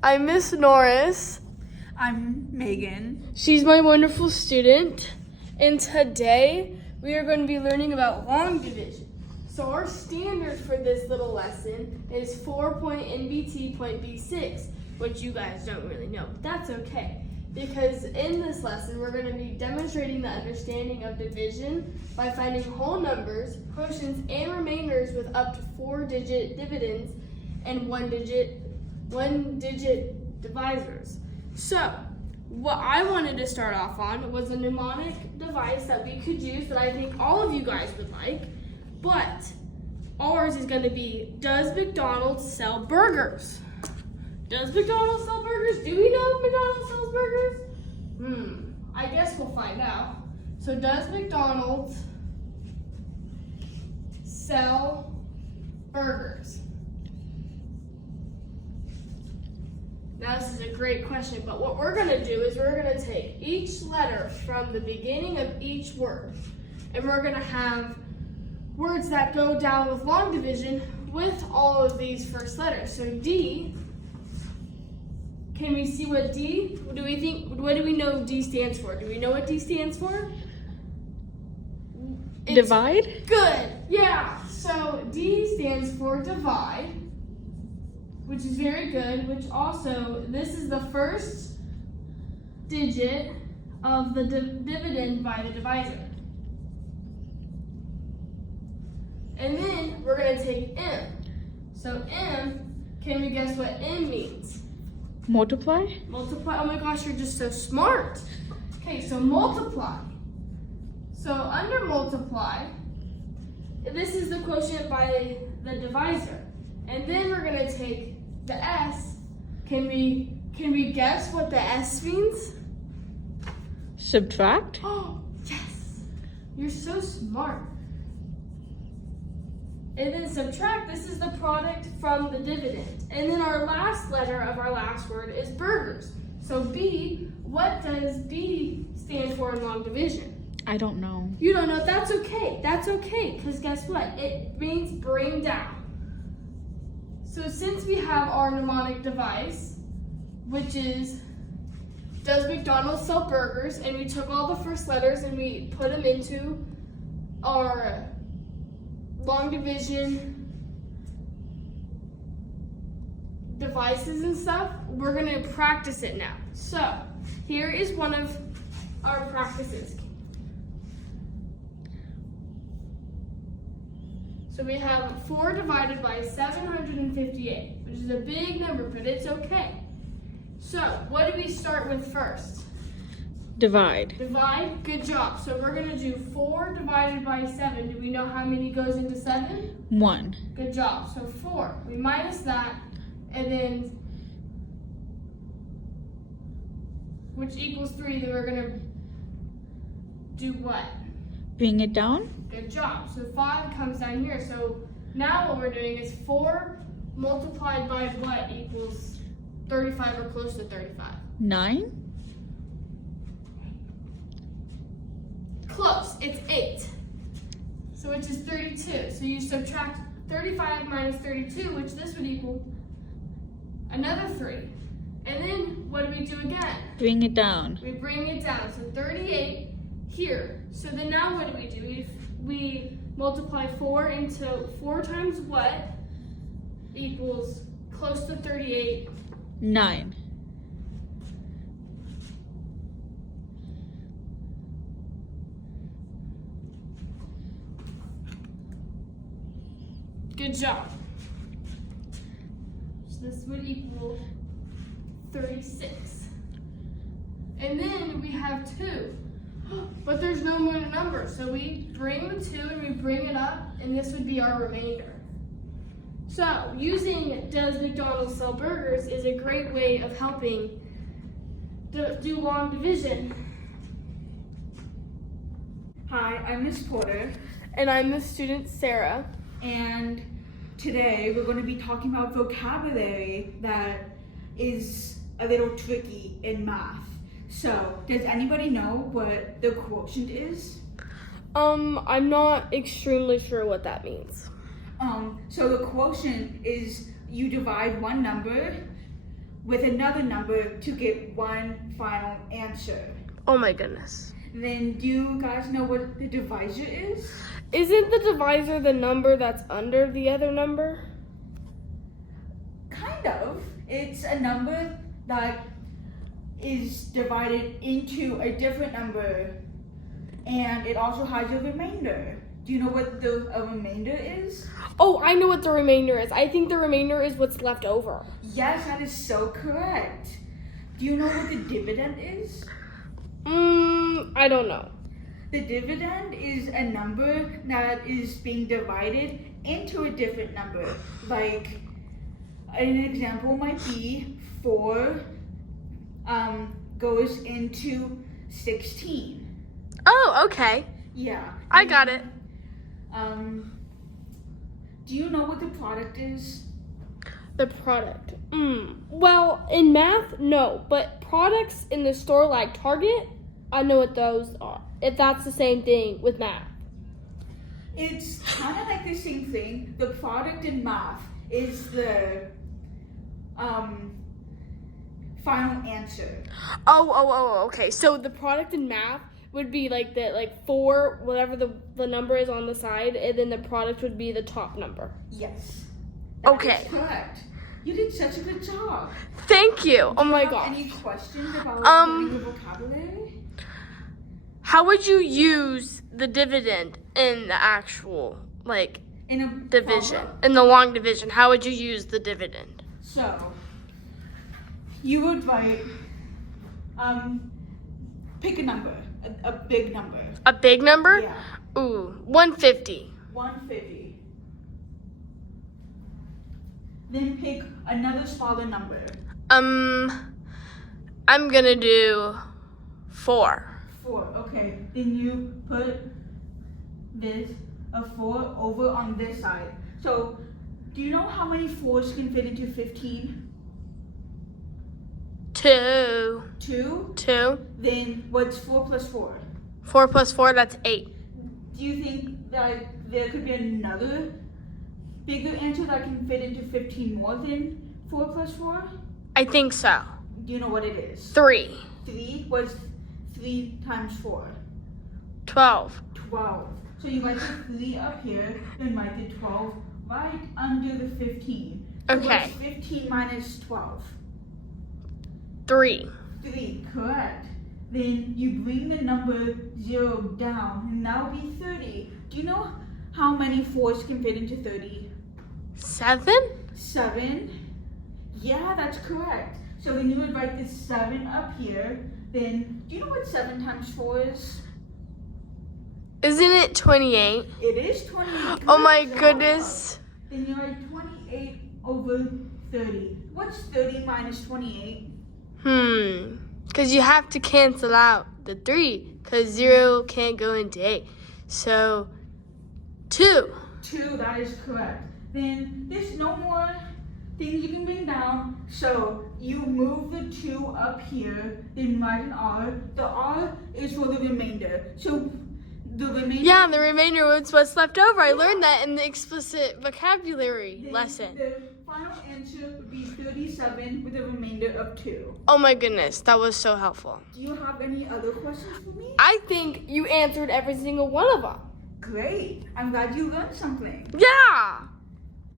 I'm Miss Norris. I'm Megan. She's my wonderful student. And today we are going to be learning about long division. So our standard for this little lesson is 4.NBT.B6, which you guys don't really know, but that's okay. Because in this lesson, we're going to be demonstrating the understanding of division by finding whole numbers, quotients, and remainders with up to 4-digit dividends and one-digit divisors. So, what I wanted to start off on was a mnemonic device that we could use that I think all of you guys would like, but ours is going to be, does McDonald's sell burgers? Does McDonald's sell burgers? Do we know if McDonald's sells burgers? I guess we'll find out. So does McDonald's sell burgers? Now this is a great question, but what we're gonna do is we're gonna take each letter from the beginning of each word, and we're gonna have words that go down with long division with all of these first letters. So D, can we see what D, what do we know D stands for? Do we know what D stands for? Divide? Good, yeah. So D stands for divide, which is very good, which also, this is the first digit of the dividend by the divisor. And then we're gonna take M. So M, can we guess what M means? Multiply? Multiply, oh my gosh, you're just so smart. Okay, so multiply. So under multiply, this is the quotient by the divisor. And then we're gonna take the S. Can we guess what the S means? Subtract? Oh, yes. You're so smart. And then subtract, this is the product from the dividend. And then our last letter of our last word is burgers. So B, what does B stand for in long division? I don't know. You don't know, that's okay. That's okay, because guess what? It means bring down. So since we have our mnemonic device, which is, does McDonald's sell burgers? And we took all the first letters and we put them into our long division devices and stuff, we're gonna practice it now. So here is one of our practices. So we have 4 divided by 758, which is a big number, but it's okay. So what do we start with first? Divide. Divide, good job. So we're gonna do 4 divided by 7. Do we know how many goes into 7? 1. Good job. So 4, we minus that, and then, which equals 3, then we're gonna do what? Bring it down. Good job. So 5 comes down here. So now what we're doing is 4 multiplied by what equals 35 or close to 35? 9. Close, it's 8. So which is 32. So you subtract 35 minus 32, which this would equal another 3. And then what do we do again? Bring it down. We bring it down. So 38 here. So then now what do? We multiply 4 into 4 times what equals close to 38? 9. Good job. So this would equal 36. And then we have 2. But there's no more number. So we bring the 2 and we bring it up, and this would be our remainder. So using does McDonald's sell burgers is a great way of helping do long division. Hi, I'm Miss Porter, And I'm the student Sarah. and today we're going to be talking about vocabulary that is a little tricky in math. So, does anybody know what the quotient is? I'm not extremely sure what that means. So the quotient is you divide one number with another number to get one final answer. Oh my goodness. Then do you guys know what the divisor is? Isn't the divisor the number that's under the other number? Kind of. It's a number that is divided into a different number, and it also has a remainder. Do you know what a remainder is? Oh, I know what the remainder is. I think the remainder is what's left over. Yes, that is so correct. Do you know what the dividend is? I don't know. The dividend is a number that is being divided into a different number. Like, an example might be 4 goes into 16. Oh, okay. Yeah. I got it. Do you know what the product is? The product. Well, in math, no. But products in the store like Target, I know what those are. If that's the same thing with math. It's kind of like the same thing. The product in math is the final answer. Oh, okay. So the product in math would be like 4, whatever the number is on the side, and then the product would be the top number. Yes. That Okay. is correct. You did such a good job. Thank you. Oh my Do you have gosh. any questions about learning the vocabulary? How would you use the dividend in the actual In a division? problem? In the long division, how would you use the dividend? So, you would write, pick a number, a big number. A big number? Yeah. Ooh, 150. 150. Then pick another smaller number. I'm gonna do 4. 4. Okay. Then you put a 4 over on this side. So, do you know how many 4s can fit into 15? 2. 2. 2. Then what's 4 plus 4? 4 plus 4, that's 8. Do you think that there could be another bigger answer that can fit into 15 more than 4 plus 4? I think so. Do you know what it is? 3. 3 was 3 times 4. 12. 12. So you write the 3 up here, then write the 12 right under the 15. So Okay. what's 15 minus 12? 3. 3, correct. Then you bring the number 0 down, and that would be 30. Do you know how many 4s can fit into 30? 7? 7. Yeah, that's correct. So then you would write the 7 up here. Then, do you know what 7 times 4 is? Isn't it 28? It is 28. Oh my Good job. goodness. Then you write 28 over 30. What's 30 minus 28? Because you have to cancel out the 3, because 0 can't go into 8. So, 2. 2, that is correct. Then there's no more things you can bring down. So you move the 2 up here, then write an R. The R is for the remainder. So the remainder. Yeah, the remainder was what's left over. I learned that in the explicit vocabulary then lesson. The final answer would be 37 with a remainder of 2. Oh my goodness, that was so helpful. Do you have any other questions for me? I think you answered every single one of them. Great. I'm glad you learned something. Yeah.